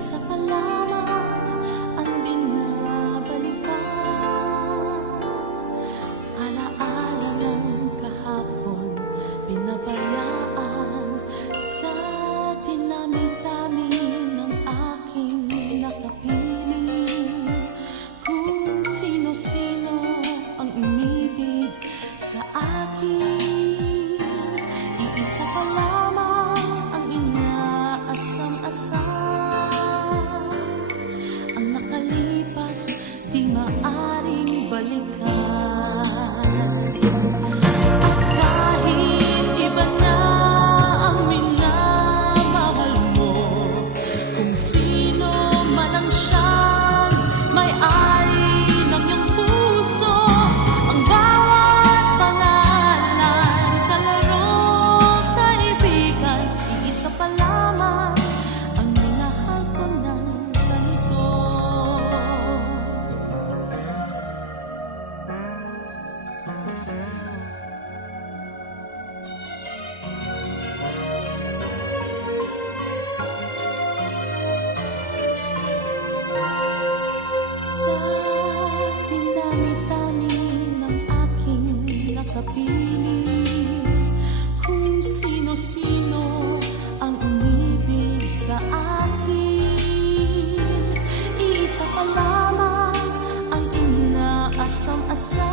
Isa pa lamang ang binabalikan, alaala ng kahapon binabayaan sa dinami-dami ng aking nakapiling. Kung sino-sino ang umibig sa akin, iisa pa lamang ang inaasam-asam. Di maaring balikan. At kahit iba na ang minamahal mo, kung sino man ang siyang may-ari ng iyong puso, ang bawat pangalan, kalaro, kaibigan, iisa pa lamang ang minahal ko ng ganito. Sa dinami-dami ng aking nakapiling, kung sino-sino ang umibig sa akin, iisa pa lamang ang inaasam-asam.